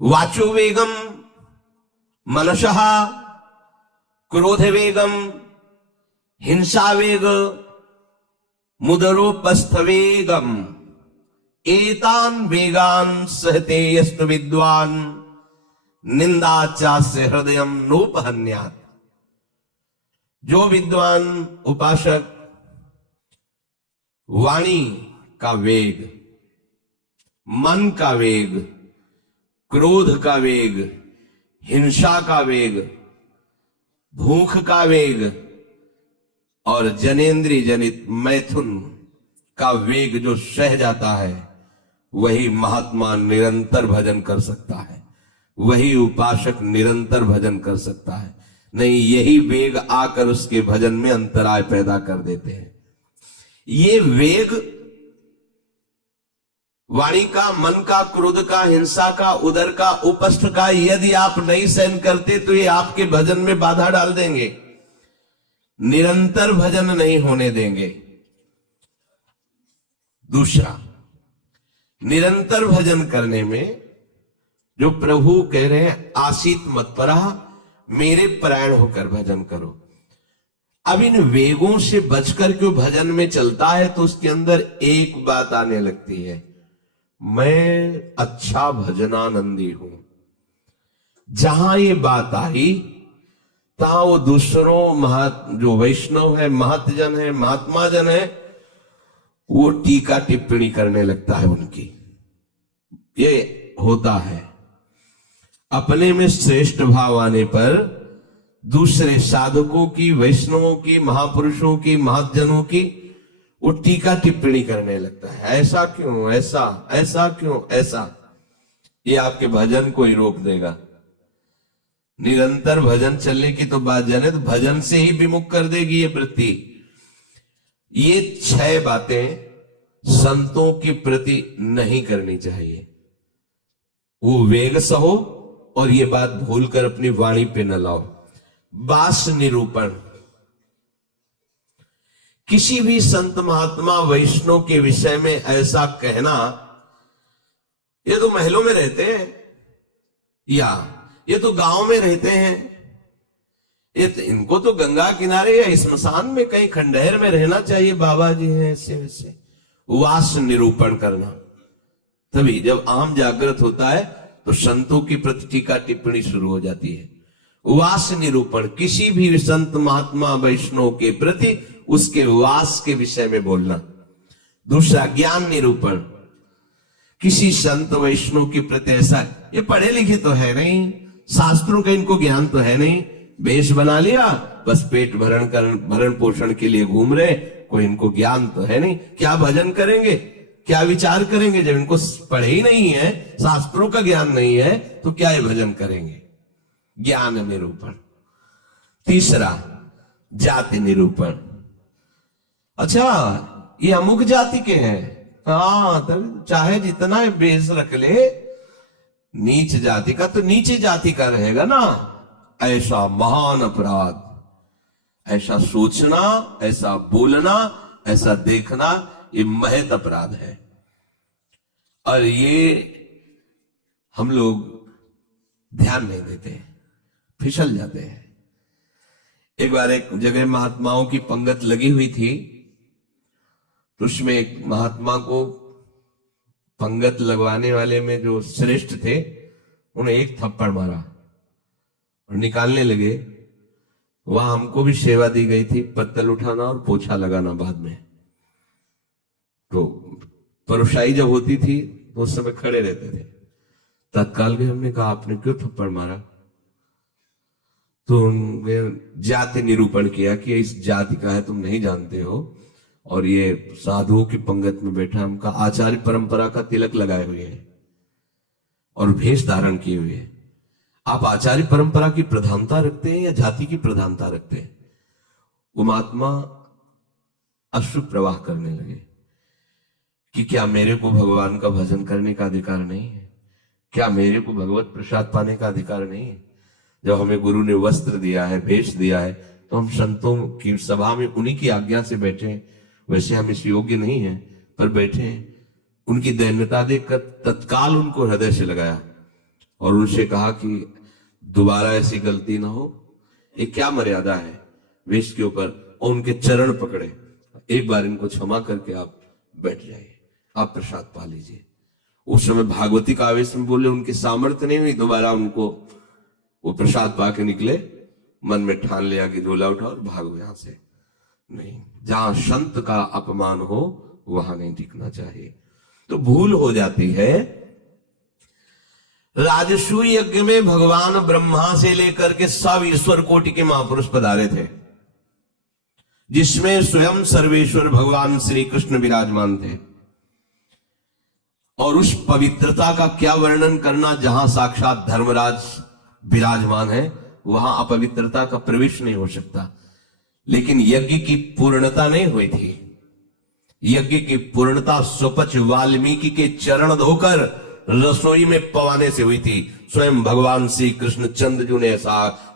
वाचो वेगम मनसः क्रोध वेगम हिंसा वेग मुदरोपस्थ वेगम एतान वेगान सहते यस्तु विद्वान निंदाचास्य हृदयम नोपहन्यात्। जो विद्वान उपासक वाणी का वेग, मन का वेग, क्रोध का वेग, हिंसा का वेग, भूख का वेग और जनेन्द्रिय जनित मैथुन का वेग जो सह जाता है, वही महात्मा निरंतर भजन कर सकता है, वही उपासक निरंतर भजन कर सकता है। नहीं, यही वेग आकर उसके भजन में अंतराय पैदा कर देते हैं। ये वेग वाणी का, मन का, क्रोध का, हिंसा का, उदर का, उपस्थ का यदि आप नहीं सहन करते तो ये आपके भजन में बाधा डाल देंगे, निरंतर भजन नहीं होने देंगे। दूसरा, निरंतर भजन करने में जो प्रभु कह रहे हैं आसीत मत्परा, मेरे परायण होकर भजन करो। अब इन वेगों से बचकर क्यों भजन में चलता है तो उसके अंदर एक बात आने लगती है, मैं अच्छा भजनानंदी हूं। जहां ये बात आई तहां वो दूसरों जो वैष्णव है, महतजन है, महात्मा जन है, वो टीका टिप्पणी करने लगता है उनकी। ये होता है, अपने में श्रेष्ठ भाव आने पर दूसरे साधकों की, वैष्णवों की, महापुरुषों की, महतजनों की वो टीका टिप्पणी करने लगता है। ऐसा क्यों, ऐसा, ऐसा क्यों, ऐसा। ये आपके भजन को ही रोक देगा। निरंतर भजन चलने की तो बात जाने, तो भजन से ही विमुख कर देगी ये वृत्ति। ये 6 बातें संतों के प्रति नहीं करनी चाहिए। वो वेग सहो और ये बात भूलकर अपनी वाणी पे न लाओ। बास निरूपण, किसी भी संत महात्मा वैष्णव के विषय में ऐसा कहना, ये तो महलों में रहते हैं, या ये तो गांव में रहते हैं, ये तो, इनको तो गंगा किनारे या स्मशान में कहीं खंडहर में रहना चाहिए, बाबा जी हैं ऐसे वैसे। वास निरूपण करना, तभी जब आम जागृत होता है तो संतों की प्रति टीका टिप्पणी शुरू हो जाती है। वास निरूपण, किसी भी संत महात्मा वैष्णव के प्रति उसके वास के विषय में बोलना। दूसरा, ज्ञान निरूपण, किसी संत वैष्णव के प्रति ऐसा, ये पढ़े लिखे तो है नहीं, शास्त्रों का इनको ज्ञान तो है नहीं, वेश बना लिया, बस पेट भरण पोषण के लिए घूम रहे, कोई इनको ज्ञान तो है नहीं। क्या भजन करेंगे, क्या विचार करेंगे जब इनको पढ़े ही नहीं है, शास्त्रों का ज्ञान नहीं है, तो क्या ये भजन करेंगे। ज्ञान निरूपण। तीसरा, जाति निरूपण। अच्छा, ये अमुक जाति के हैं, हाँ, तब चाहे जितना बेस रख ले, नीच जाति का तो नीचे जाति का रहेगा ना। ऐसा महान अपराध, ऐसा सोचना, ऐसा बोलना, ऐसा देखना, ये महत अपराध है। और ये हम लोग ध्यान नहीं देते, फिसल जाते हैं। एक बार एक जगह महात्माओं की पंगत लगी हुई थी, तो उसमें एक महात्मा को पंगत लगवाने वाले में जो श्रेष्ठ थे, उन्हें एक थप्पड़ मारा और निकालने लगे। वहां हमको भी सेवा दी गई थी, पत्तल उठाना और पोछा लगाना बाद में। तो परोसाई जब होती थी तो उस समय खड़े रहते थे। तत्काल में हमने कहा, आपने क्यों थप्पड़ मारा? तो उन्होंने जाति निरूपण किया कि इस जाति का है, तुम नहीं जानते हो, और ये साधुओं की पंगत में बैठा, हमका आचार्य परंपरा का तिलक लगाए हुए है और भेष धारण किए हुए है। आप आचार्य परंपरा की प्रधानता रखते हैं या जाति की प्रधानता रखते हैं? वो महात्मा अश्रु प्रवाह करने लगे कि क्या मेरे को भगवान का भजन करने का अधिकार नहीं है? क्या मेरे को भगवत प्रसाद पाने का अधिकार नहीं है? जब हमें गुरु ने वस्त्र दिया है, भेष दिया है, तो हम संतों की सभा में उन्हीं की आज्ञा से बैठे हैं। वैसे हम इस योग्य नहीं हैं, पर बैठे हैं। उनकी दैन्यता देखकर तत्काल उनको हृदय से लगाया और उनसे कहा कि दोबारा ऐसी गलती ना हो, ये क्या मर्यादा है वेश के ऊपर, और उनके चरण पकड़े, एक बार इनको क्षमा करके आप बैठ जाइए, आप प्रसाद पा लीजिए। उस समय भागवती का आवेश में बोले, उनकी सामर्थ्य नहीं हुई दोबारा उनको, वो प्रसाद पा के निकले, मन में ठान लिया कि झोला उठा और भागो यहां से। नहीं, जहां संत का अपमान हो वहां नहीं टिकना चाहिए। तो भूल हो जाती है। राजसूय यज्ञ में भगवान ब्रह्मा से लेकर के सब ईश्वर कोटि के महापुरुष पधारे थे, जिसमें स्वयं सर्वेश्वर भगवान श्री कृष्ण विराजमान थे। और उस पवित्रता का क्या वर्णन करना, जहां साक्षात धर्मराज विराजमान है वहां अपवित्रता का प्रवेश नहीं हो सकता। लेकिन यज्ञ की पूर्णता नहीं हुई थी। यज्ञ की पूर्णता स्वपच वाल्मीकि के चरण धोकर रसोई में पवाने से हुई थी। स्वयं भगवान श्री कृष्ण चंद्र ने ऐसा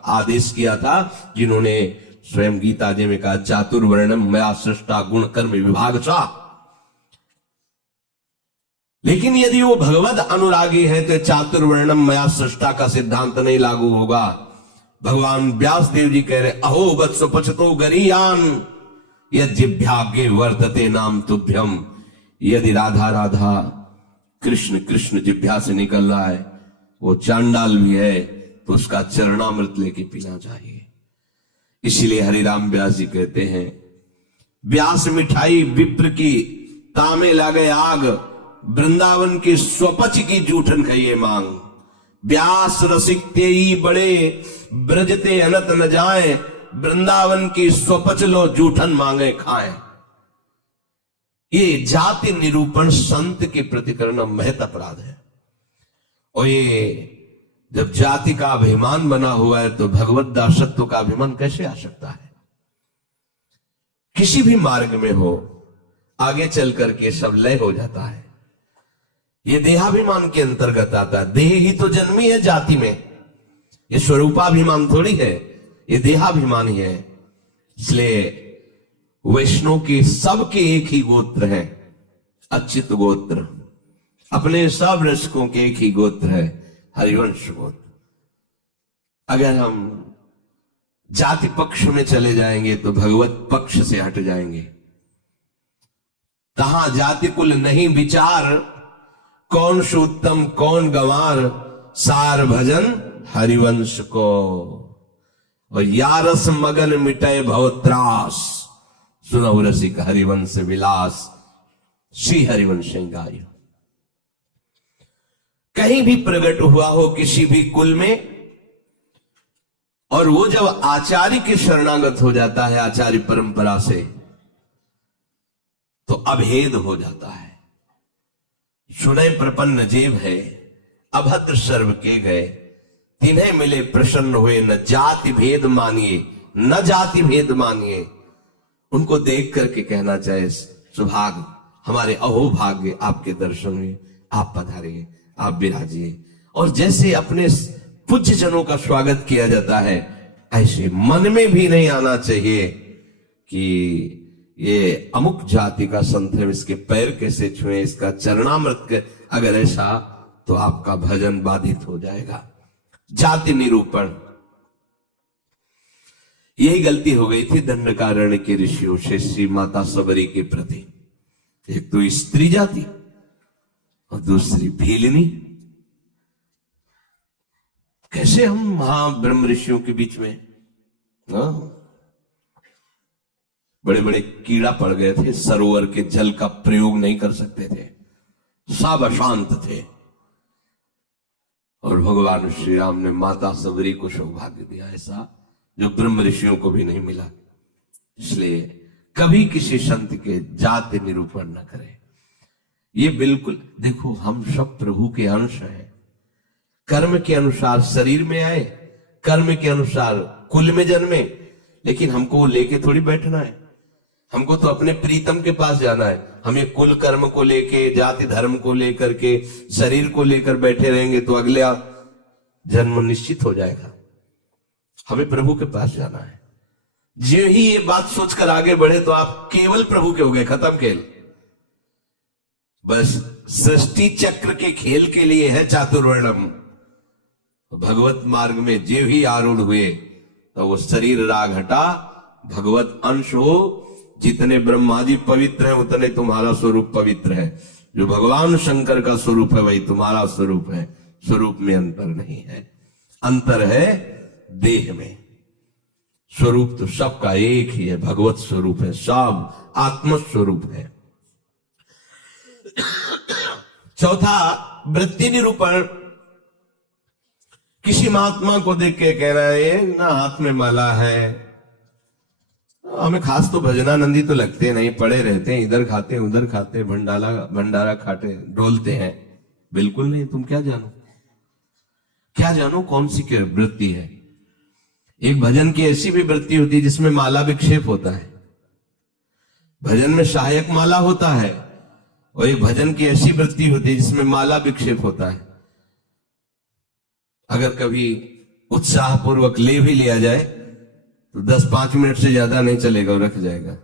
आदेश किया था, जिन्होंने स्वयं गीता जी में कहा, चातुर्वर्णम मया सृष्टा गुण कर्म विभाग सा। लेकिन यदि वो भगवद अनुरागी है तो चातुर्वर्णम मया सृष्टा का सिद्धांत नहीं लागू होगा। भगवान व्यास देव जी कह रहे, अहो वत्स पचतो गरीयान यज्ञाग्ञे वर्तते नाम तुभ्यम। यदि राधा राधा कृष्ण कृष्ण जिभ्या से निकल रहा है, वो चांडाल भी है, तो उसका चरणामृत लेके पीना चाहिए। इसीलिए हरिराम व्यास जी कहते हैं, व्यास मिठाई विप्र की तामे लागे आग, वृंदावन की स्वपच की जूठन खाइए मांग। व्यास रसिक तेई बड़े ब्रजते अनत न जाए, वृंदावन की स्वपच लो जूठन मांगे खाए। ये जाति निरूपण संत के प्रति करना महत अपराध है। और ये जब जाति का अभिमान बना हुआ है तो भगवत दासत्व का अभिमान कैसे आ सकता है? किसी भी मार्ग में हो, आगे चल करके सब लय हो जाता है। ये देहाभिमान के अंतर्गत आता है। देह ही तो जन्मी है जाति में, ये स्वरूपाभिमान थोड़ी है, ये देहाभिमान ही है। इसलिए वैष्णव के सबके एक ही गोत्र है, अच्युत गोत्र। अपने सब रसकों के एक ही गोत्र है, हरिवंश गोत्र। अगर हम जाति पक्ष में चले जाएंगे तो भगवत पक्ष से हट जाएंगे। तहां जाति कुल नहीं विचार, कौन सुत्तम कौन गंवार, सार भजन हरिवंश को। और यारस मगन मिटे भवत्रास, सुनहु रसिक हरिवंश विलास, श्री हरिवंश गाय। कहीं भी प्रकट हुआ हो किसी भी कुल में, और वो जब आचार्य के शरणागत हो जाता है, आचार्य परंपरा से, तो अभेद हो जाता है। सुने प्रपन्न जेब है, अभद्र सर्व के गए, तिन्हें मिले प्रसन्न हुए, न जाति भेद मानिए न जाति भेद मानिए। उनको देख करके कहना चाहे, सुभाग हमारे अहोभाग्य आपके दर्शन हुए, आप पधारिए, आप विराजिए। और जैसे अपने पूज्य जनों का स्वागत किया जाता है, ऐसे मन में भी नहीं आना चाहिए कि ये अमुक जाति का संत है, इसके पैर कैसे छुए, इसका चरणामृत। अगर ऐसा तो आपका भजन बाधित हो जाएगा। जाति निरूपण, यही गलती हो गई थी दंडकारण्य के ऋषियों से श्री माता सबरी के प्रति। एक तो स्त्री जाति और दूसरी भीलनी। कैसे हम महाब्रह्म ऋषियों के बीच में बड़े बड़े कीड़ा पड़ गए थे, सरोवर के जल का प्रयोग नहीं कर सकते थे, सब अशांत थे। और भगवान श्री राम ने माता सबरी को सौभाग्य दिया ऐसा जो ब्रह्म ऋषियों को भी नहीं मिला। इसलिए कभी किसी संत के जाति निरूपण न करें। ये बिल्कुल, देखो हम सब प्रभु के अंश हैं। कर्म के अनुसार शरीर में आए, कर्म के अनुसार कुल में जन्मे, लेकिन हमको वो लेके थोड़ी बैठना है। हमको तो अपने प्रीतम के पास जाना है। हमें कुल कर्म को लेके, जाति धर्म को लेकर के, शरीर को लेकर बैठे रहेंगे तो अगले जन्म निश्चित हो जाएगा। हमें प्रभु के पास जाना है। जो ही ये बात सोचकर आगे बढ़े तो आप केवल प्रभु के हो गए, खत्म खेल। बस सृष्टि चक्र के खेल के लिए है चातुर्वर्णम। भगवत मार्ग में जे ही आरूढ़ हुए तो वो शरीर राग हटा, भगवत अंश हो। जितने ब्रह्मा जी पवित्र हैं उतने तुम्हारा स्वरूप पवित्र है। जो भगवान शंकर का स्वरूप है वही तुम्हारा स्वरूप है। स्वरूप में अंतर नहीं है, अंतर है देह में। स्वरूप तो सबका एक ही है, भगवत स्वरूप है, सब आत्म स्वरूप है। चौथा, वृत्ति निरूपण। किसी महात्मा को देख के कह रहा है ना हाथ में माला है, हमें खास तो भजनानंदी तो लगते नहीं, पड़े रहते हैं, इधर खाते उधर खाते, भंडारा खाते डोलते हैं। बिल्कुल नहीं। तुम क्या जानो, क्या जानो कौन सी वृत्ति है। एक भजन की ऐसी भी वृत्ति होती है जिसमें माला विक्षेप होता है, भजन में सहायक माला होता है, और एक भजन की ऐसी वृत्ति होती है जिसमें माला विक्षेप होता है। अगर कभी उत्साह पूर्वक ले भी लिया जाए तो 10-5 मिनट से ज्यादा नहीं चलेगा, और रख जाएगा।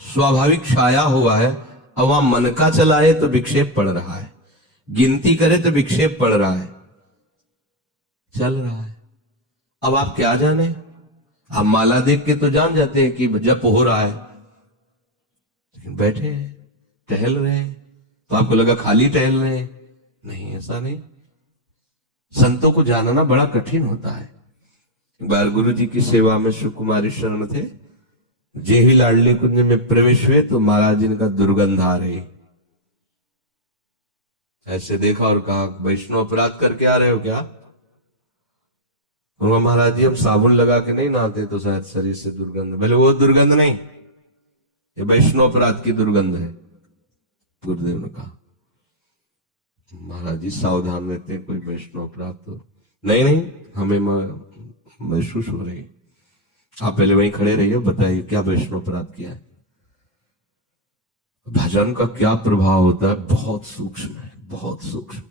स्वाभाविक छाया हुआ है, अब वहां मन का चलाए तो विक्षेप पड़ रहा है, गिनती करे तो विक्षेप पड़ रहा है, चल रहा है। अब आप क्या जाने, आप माला देख के तो जान जाते हैं कि जप हो रहा है, लेकिन बैठे हैं टहल रहे हैं तो आपको लगा खाली टहल रहे हैं। नहीं, ऐसा नहीं। संतों को जानना बड़ा कठिन होता है। एक बार गुरु जी की सेवा में सुकुमारी शरण थे, जे ही लाडली कुंज में प्रवेश हुए तो महाराज जी का दुर्गंध आ रही। ऐसे देखा और कहा, वैष्णव अपराध करके आ रहे हो क्या? उन्होंने, महाराज जी हम साबुन लगा के नहीं नहाते तो शायद शरीर से दुर्गंध। बोले वो दुर्गंध नहीं, ये वैष्णव अपराध की दुर्गंध है। गुरुदेव ने कहा, महाराज जी सावधान रहते हैं, कोई वैष्णव अपराध तो नहीं। नहीं, हमें महसूस हो रही। आप पहले वहीं खड़े रहिए, बताइए क्या वैष्णव अपराध किया है। भजन का क्या प्रभाव होता है, बहुत सूक्ष्म है, बहुत सूक्ष्म।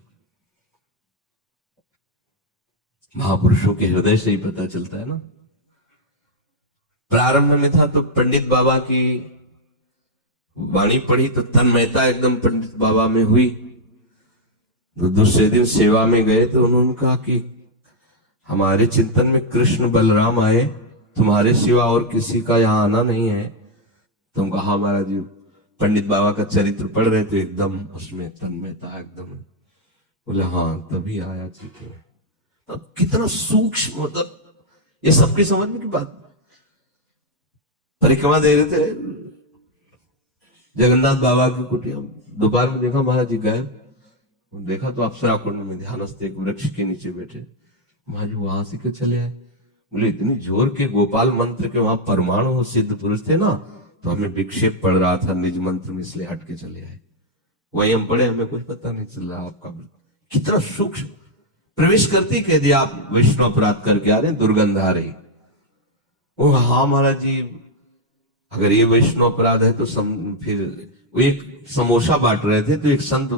महापुरुषों के हृदय से ही पता चलता है ना। प्रारंभ में था तो पंडित बाबा की वाणी पढ़ी तो तन्मयता एकदम पंडित बाबा में हुई। तो दूसरे दिन सेवा में गए तो उन्होंने कहा कि हमारे चिंतन में कृष्ण बलराम आए, तुम्हारे सिवा और किसी का यहाँ आना नहीं है। तुम कहा महाराज जी पंडित बाबा का चरित्र पढ़ रहे तो एकदम उसमें तन्मयता एकदम। बोले हाँ तभी आया ठीक है। अब कितना सूक्ष्म, मतलब ये सबकी समझ में की बात। परिक्रमा दे रहे थे जगन्नाथ बाबा की कुटिया, दोपहर में देखा महाराज जी गए, देखा तो अप्सरा कुंड में ध्यानस्थ एक वृक्ष के नीचे बैठे। महाराज जी वहां से क्यों चले आए? बोले इतनी जोर के गोपाल मंत्र के वहां परमाणु सिद्ध पुरुष थे ना, तो हमें विक्षेप पड़ रहा था निज मंत्र में, इसलिए हट के चले आए। वही हम पढ़े, हमें कुछ पता नहीं चल रहा। आपका कितना सूक्ष्म, प्रवेश करते ही कह दिया आप वैष्णव अपराध करके आ रहे हैं, दुर्गंध आ रही। वो हाँ महाराज जी अगर ये वैष्णव अपराध है तो फिर वो एक समोसा बांट रहे थे तो एक संत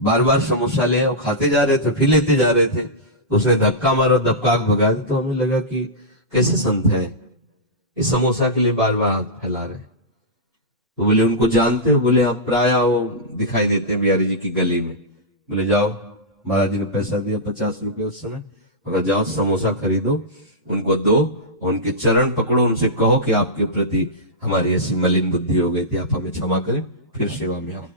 बार बार समोसा ले और खाते जा रहे थे, फिर लेते जा रहे थे, तो उसने धक्का मारा, दबकाक भगा दी। तो हमें लगा कि कैसे संत है, इस समोसा के लिए बार बार हाथ फैला रहे। तो बोले उनको जानते हो? बोले आप प्राय वो दिखाई देते हैं बिहारी जी की गली में। बोले जाओ, महाराज जी ने पैसा दिया 50 रुपए उस समय, अगर जाओ समोसा खरीदो, उनको दो, उनके चरण पकड़ो, उनसे कहो कि आपके प्रति हमारी ऐसी मलिन बुद्धि हो गई थी, आप हमें क्षमा करें, फिर सेवा में आओ।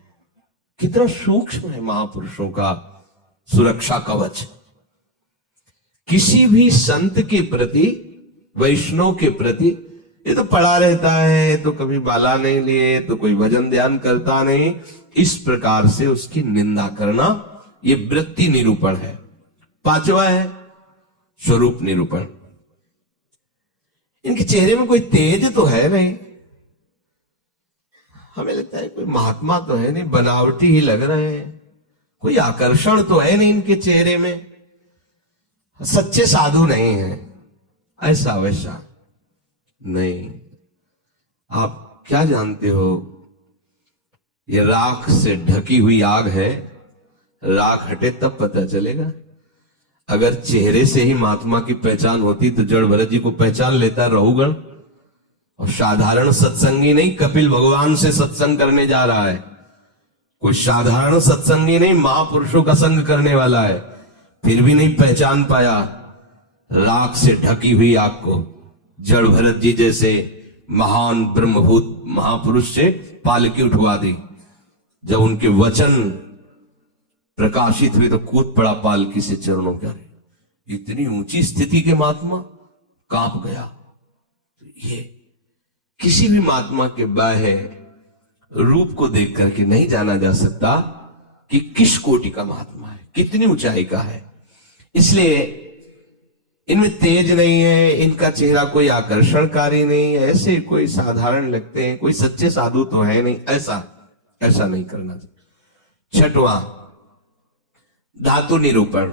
कितना सूक्ष्म है महापुरुषों का सुरक्षा कवच। किसी भी संत के प्रति, वैष्णव के प्रति, ये तो पड़ा रहता है, तो कभी बाला नहीं लिए, तो कोई भजन ध्यान करता नहीं, इस प्रकार से उसकी निंदा करना, ये वृत्ति निरूपण है। पांचवा है स्वरूप निरूपण। इनके चेहरे में कोई तेज तो है नहीं, हमें लगता है कोई महात्मा तो है नहीं, बनावटी ही लग रहे हैं, कोई आकर्षण तो है नहीं इनके चेहरे में, सच्चे साधु नहीं है, ऐसा वैसा नहीं। आप क्या जानते हो, ये राख से ढकी हुई आग है, राख हटे तब पता चलेगा। अगर चेहरे से ही महात्मा की पहचान होती तो जड़ भरत जी को पहचान लेता रहुगण। और साधारण सत्संगी नहीं, कपिल भगवान से सत्संग करने जा रहा है, कोई साधारण सत्संगी नहीं, महापुरुषों का संग करने वाला है, फिर भी नहीं पहचान पाया। राख से ढकी हुई आग को जड़ भरत जी जैसे महान ब्रह्मभूत महापुरुष से पालकी उठवा दी। जब उनके वचन प्रकाशित हुए तो कूद पड़ा पालकी से चरणों के। इतनी ऊंची स्थिति के महात्मा कांप गया। ये किसी भी महात्मा के बाह्य रूप को देख करके नहीं जाना जा सकता कि किस कोटि का महात्मा है, कितनी ऊंचाई का है। इसलिए इनमें तेज नहीं है, इनका चेहरा कोई आकर्षणकारी नहीं है, ऐसे कोई साधारण लगते हैं, कोई सच्चे साधु तो है नहीं, ऐसा नहीं करना चाहिए। छठवां, धातु निरूपण।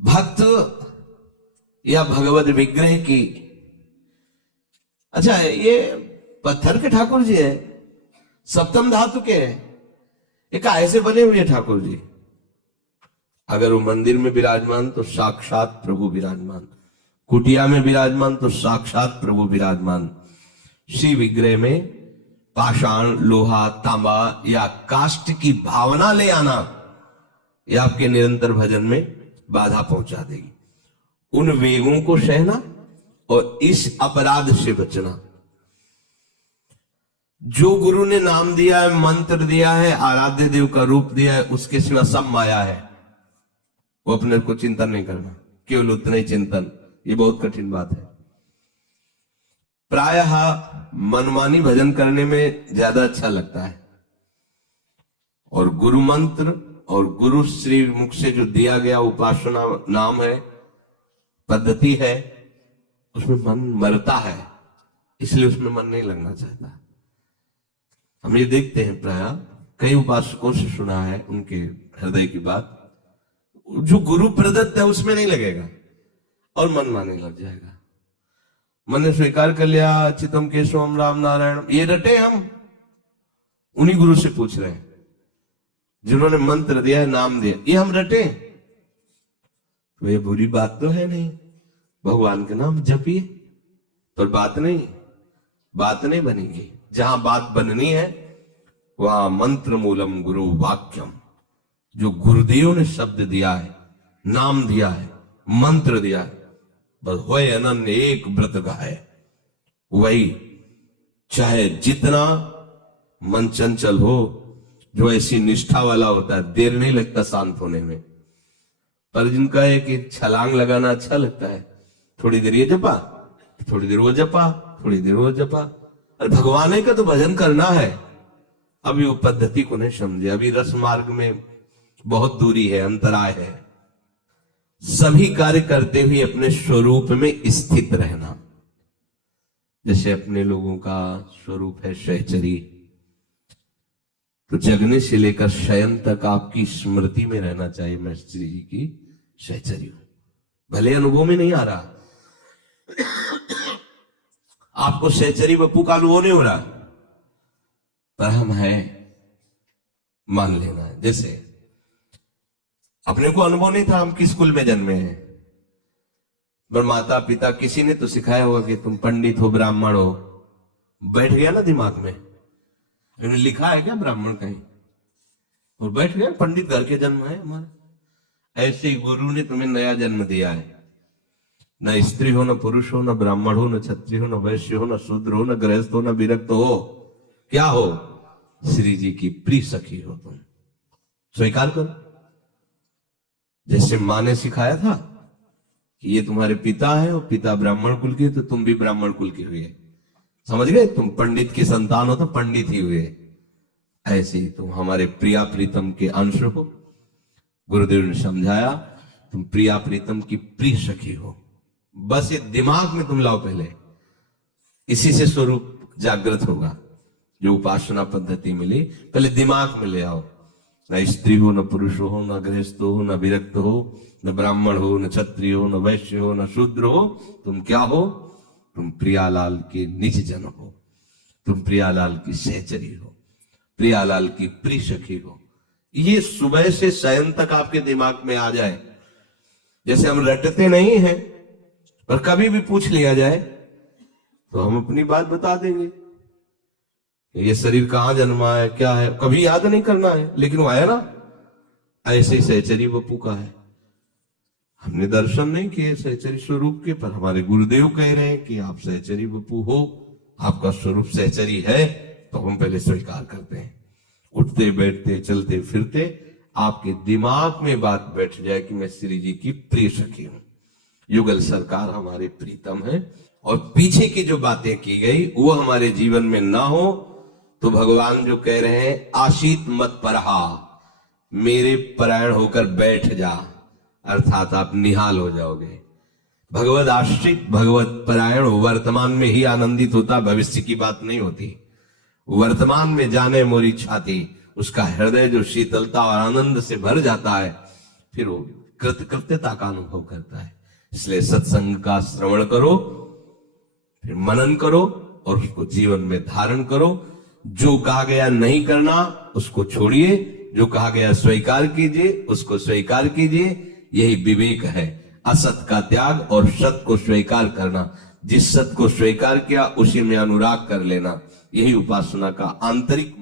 भक्त या भगवत विग्रह की, अच्छा ये पत्थर के ठाकुर जी है, सप्तम धातु के है, ये काहे से बने हुए ठाकुर जी? अगर वो मंदिर में विराजमान तो साक्षात प्रभु विराजमान, कुटिया में विराजमान तो साक्षात प्रभु विराजमान। श्री विग्रह में पाषाण, लोहा, तांबा या काष्ठ की भावना ले आना, यह आपके निरंतर भजन में बाधा पहुंचा देगी। उन वेगों को सहना और इस अपराध से बचना। जो गुरु ने नाम दिया है, मंत्र दिया है, आराध्य देव का रूप दिया है, उसके सिवा सब माया है, वो अपने को चिंतन नहीं करना, केवल उतना ही चिंतन। ये बहुत कठिन बात है। प्रायः मनमानी भजन करने में ज्यादा अच्छा लगता है, और गुरु मंत्र और गुरु श्री मुख से जो दिया गया उपासना नाम है, पद्धति है, उसमें मन मरता है, इसलिए उसमें मन नहीं लगना चाहता। हम ये देखते हैं, प्रायः कई उपासकों से सुना है उनके हृदय की बात, जो गुरु प्रदत्त है उसमें नहीं लगेगा और मन माने लग जाएगा। मन ने स्वीकार कर लिया चितम केशवम राम नारायण, ये रटे हम उन्हीं गुरु से पूछ रहे हैं जिन्होंने मंत्र दिया है, नाम दिया, ये हम रटे, तो ये बुरी बात तो है नहीं। भगवान के नाम जपिए, पर बात नहीं बनेगी। जहां बात बननी है वहां मंत्र मूलम गुरु वाक्यम, जो गुरुदेव ने शब्द दिया है, नाम दिया है, मंत्र दिया है, बस वही अनन्य एक व्रत गाए, वही। चाहे जितना मन चंचल हो, जो ऐसी निष्ठा वाला होता है, देर नहीं लगता शांत होने में। पर जिनका एक छलांग लगाना अच्छा लगता है, थोड़ी देर ये जपा, थोड़ी देर वो जपा, थोड़ी देर वो जपा, और भगवान का तो भजन करना है। अभी वो पद्धति को नहीं समझे, अभी रस मार्ग में बहुत दूरी है, अंतराय है। सभी कार्य करते हुए अपने स्वरूप में स्थित रहना। जैसे अपने लोगों का स्वरूप है सहचरी, तो जगने से लेकर शयन तक आपकी स्मृति में रहना चाहिए, मैं श्री जी की सहचरी हूं। भले अनुभव में नहीं आ रहा, आपको सहचरी बप्पू का अनुभव नहीं हो रहा, पर हम हैं, मान लेना है। जैसे अपने को अनुभव नहीं था हम किस कुल में जन्मे हैं, पर माता पिता किसी ने तो सिखाया होगा कि तुम पंडित हो, ब्राह्मण हो, बैठ गया ना दिमाग में। इन्होंने लिखा है क्या ब्राह्मण कहीं, और बैठ गया पंडित घर के जन्म है हमारा। ऐसे ही गुरु ने तुम्हें नया जन्म दिया है। न स्त्री हो, न पुरुष हो, न ब्राह्मण हो, न क्षत्रिय हो, न वैश्य हो, न शूद्र हो, न गृहस्थ हो, न विरक्त हो, क्या हो? श्री जी की प्रिय सखी हो तुम। स्वीकार करो। जैसे माँ ने सिखाया था कि ये तुम्हारे पिता है और पिता ब्राह्मण कुल के, तो तुम भी ब्राह्मण कुल के हुए, समझ गए? तुम पंडित की संतान हो तो पंडित ही हुए। ऐसे ही तुम हमारे प्रिया प्रीतम के अंश हो। गुरुदेव ने समझाया तुम प्रिया प्रीतम की प्रिय सखी हो। बस ये दिमाग में तुम लाओ पहले, इसी से स्वरूप जागृत होगा। जो उपासना पद्धति मिली पहले दिमाग में ले आओ। न स्त्री हो, न पुरुष हो, न गृहस्थ हो, न विरक्त हो, न ब्राह्मण हो, न क्षत्रिय हो, न वैश्य हो, न शूद्र हो। तुम क्या हो? तुम प्रियालाल के निज जन हो, तुम प्रियालाल की सहचरी हो, प्रियालाल की प्रिय सखी हो। ये सुबह से शयन तक आपके दिमाग में आ जाए। जैसे हम रटते नहीं हैं, पर कभी भी पूछ लिया जाए तो हम अपनी बात बता देंगे। ये शरीर कहाँ जन्मा है, क्या है, कभी याद नहीं करना है, लेकिन वो आया ना। ऐसे सहचरी बपू का है। हमने दर्शन नहीं किए सहचरी स्वरूप के, पर हमारे गुरुदेव कह रहे हैं कि आप सहचरी बपू हो, आपका स्वरूप सहचरी है, तो हम पहले स्वीकार करते हैं। उठते बैठते चलते फिरते आपके दिमाग में बात बैठ जाए कि मैं श्री जी की प्रिय सखी हूं, युगल सरकार हमारे प्रीतम है, और पीछे की जो बातें की गई वो हमारे जीवन में ना हो, तो भगवान जो कह रहे हैं आशीत मत परहा, मेरे परायण होकर बैठ जा, अर्थात आप निहाल हो जाओगे। भगवत आश्रित भगवत परायण वर्तमान में ही आनंदित होता, भविष्य की बात नहीं होती। वर्तमान में जाने मोरी छाती, उसका हृदय जो शीतलता और आनंद से भर जाता है, फिर वो कृतकृत्यता का अनुभव करता है। इसलिए सत्संग का श्रवण करो, फिर मनन करो और उसको जीवन में धारण करो। जो कहा गया नहीं करना उसको छोड़िए, जो कहा गया स्वीकार कीजिए उसको स्वीकार कीजिए। यही विवेक है, असत का त्याग और सत को स्वीकार करना। जिस सत को स्वीकार किया उसी में अनुराग कर लेना, यही उपासना का आंतरिक